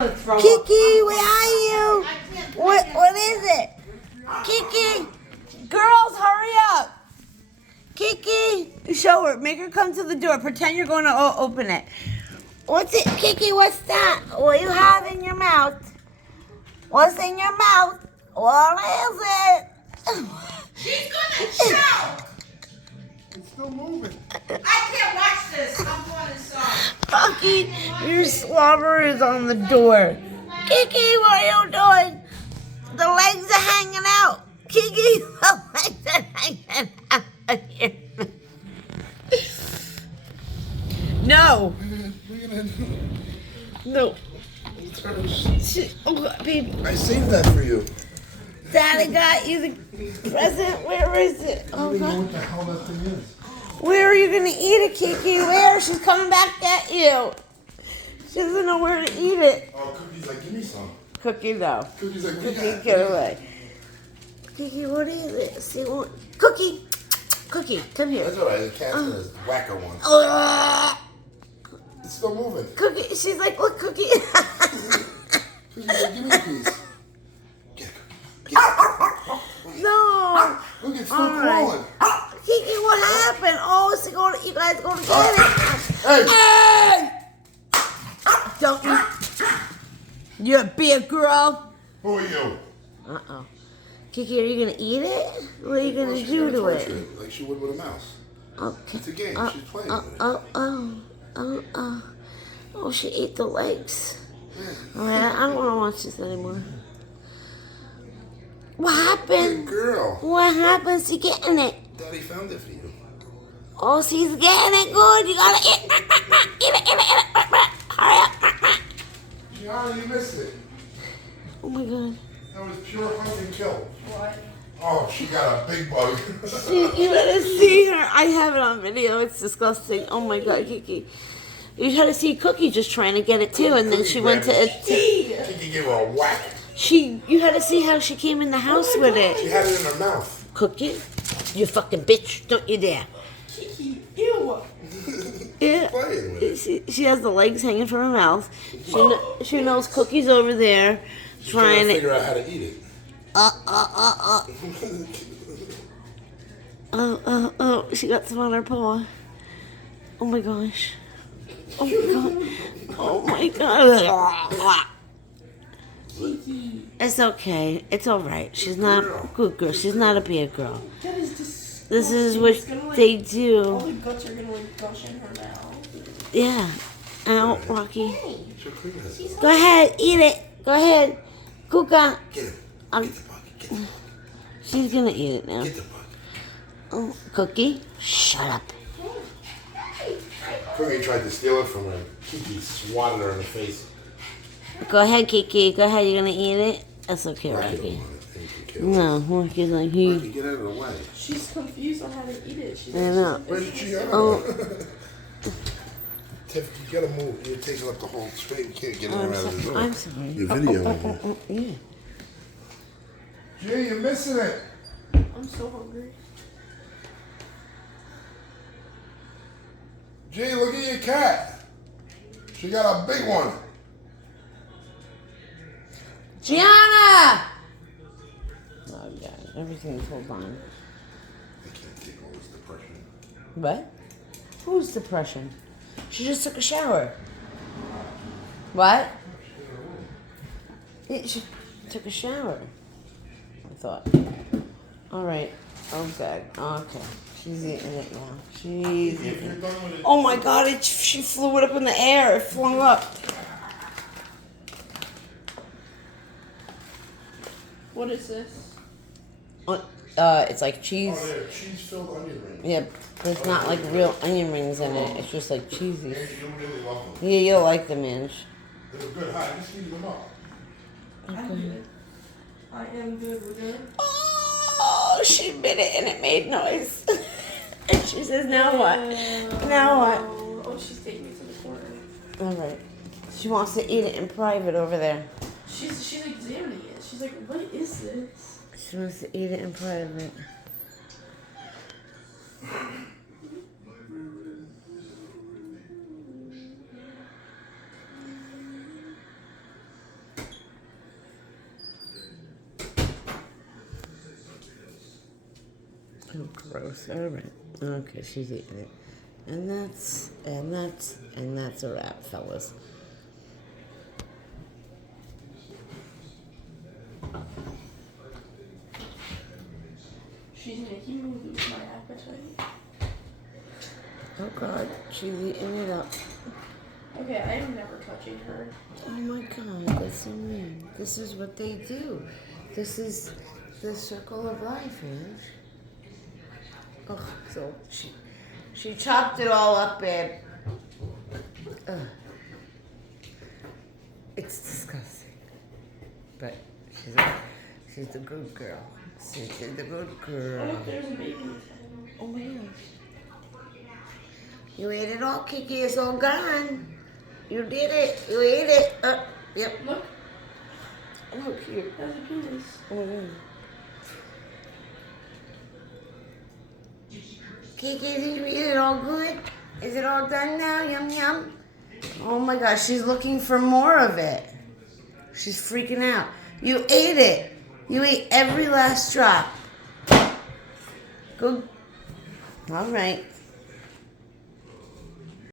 Kiki, where are you? What is it? Kiki, girls, hurry up. Kiki, show her. Make her come to the door. Pretend you're going to open it. What's it, Kiki? What's that? What you have in your mouth? What's in your mouth? What is it? She's gonna choke. It's still moving. I can't watch this. I'm going inside. Rocky, your slobber is on the door. Kiki, what are you doing? The legs are hanging out. Kiki, the legs are hanging out here. No. No. Oh, babe. I saved that for you. Daddy got you the present. Where is it? Oh, I don't even know God. what the hell that thing is. Where are you going to eat it, Kiki? Where? She's coming back at you. She doesn't know where to eat it. Oh, Cookie's like, give me some. Cookie, though. Cookie's like, what you Cookie, got? get away. Kiki, what is it? See what? Cookie! Cookie, come here. That's all right. The cat's gonna whack her once. It's still moving. Cookie, she's like, look, Cookie. Cookie's like, give me a piece. Get it, Cookie. Get it. No. Look, it's still All right. crawling. Kiki, what happened? Oh, it's going to, you guys going to get it. Hey! Hey! Don't you? You're a big girl. Who are you? Uh-oh. Kiki, are you going to eat it? What are you going to She's do gonna to torture it? Like she would with a mouse. Okay. It's a game. She's playing with it. Oh, she ate the legs. All right, I don't want to watch this anymore. What happened? Good girl. What happened? She getting it. Daddy found it for you. Oh, she's getting it good. You gotta eat. Eat it. Hurry up. Gianna, you missed it. Oh my God. That was pure hunt and kill. What? Oh, she got a big bug. You better see her. I have it on video. It's disgusting. Oh my God, Kiki. You had to see Cookie just trying to get it too, and then she went to it. Kiki gave her a whack. You had to see how she came in the house with She it. had it in her mouth. Cookie, you fucking bitch! Don't you dare. Kiki, ew. Yeah. Playing with it. She has the legs hanging from her mouth. She knows Cookie's over there She's trying trying to to. figure out how to eat it. Oh, she got some on her paw. Oh my gosh. Oh my God. Oh my God. It's okay. It's all right. She's not a good girl. She's not a bad girl. That is disgusting. This is what they All do. the guts are gonna gush in her mouth. Yeah. Ow, Rocky. She'll clean it. Go ahead. Eat it. Go ahead. Kuka. Get it. Um, Get the bug. Get the bug. She's gonna eat it now. Get the bug. Oh, Cookie, shut up. Cookie tried to steal it from her. Kiki swatted her in the face. Go ahead, Kiki. Go ahead. You're gonna eat it. That's okay, Rocky don't Rocky. want it. And you can kill it. No, Rocky's like Rocky, he. get out of the way. She's confused on how to eat it. She's I know. Where's Gianna? Oh. Tiff, you gotta move. You're taking up the whole space. You can't get in and out of the door. I'm sorry. Your video. Yeah. Jay, you're missing it. I'm so hungry. Jay, look at your cat. She got a big one. Gianna! Oh, God. Everything's hold on. I can't take all this depression. What? Who's depression? She just took a shower. What? Yeah, she took a shower. I thought. All right. Okay. Okay. She's eating it now. She's If eating you're it. done with it, Oh my God! She flew it up in the air. It flung up. What is this? It's like cheese. oh, there, cheese-filled onion rings. Yeah, but it's not like real onion rings in it. It's just like cheesy. Ange, you'll really love them. Yeah, you'll like them, Ange. They were good. Hi, just heat them up. I'm good. I am good. We're good. Oh, she bit it and it made noise. And she says, now what? Now what? Oh, she's taking me to the corner. All right. She wants to eat it in private over there. She's examining it. She's like, what is this? She wants to eat it in private. Oh, gross. All right. Okay, she's eating it. And that's a wrap, fellas. She's making me lose my appetite. Oh God, she's eating it up. Okay, I am never touching her. Oh my God, that's so mean. This is what they do. This is the circle of life, man. Oh, so she chopped it all up, babe. Ugh. It's disgusting, but she's a good girl. She's the good girl. Oh, there's a baby. Oh my gosh. You ate it all, Kiki. It's all gone. You did it. You ate it. Yep. Look, Oh, cute. there's a penis. Oh my God. Kiki, did you eat it all good? Is it all done now? Yum, yum. Oh my gosh, she's looking for more of it. She's freaking out. You ate it. You ate every last drop. Good. All right.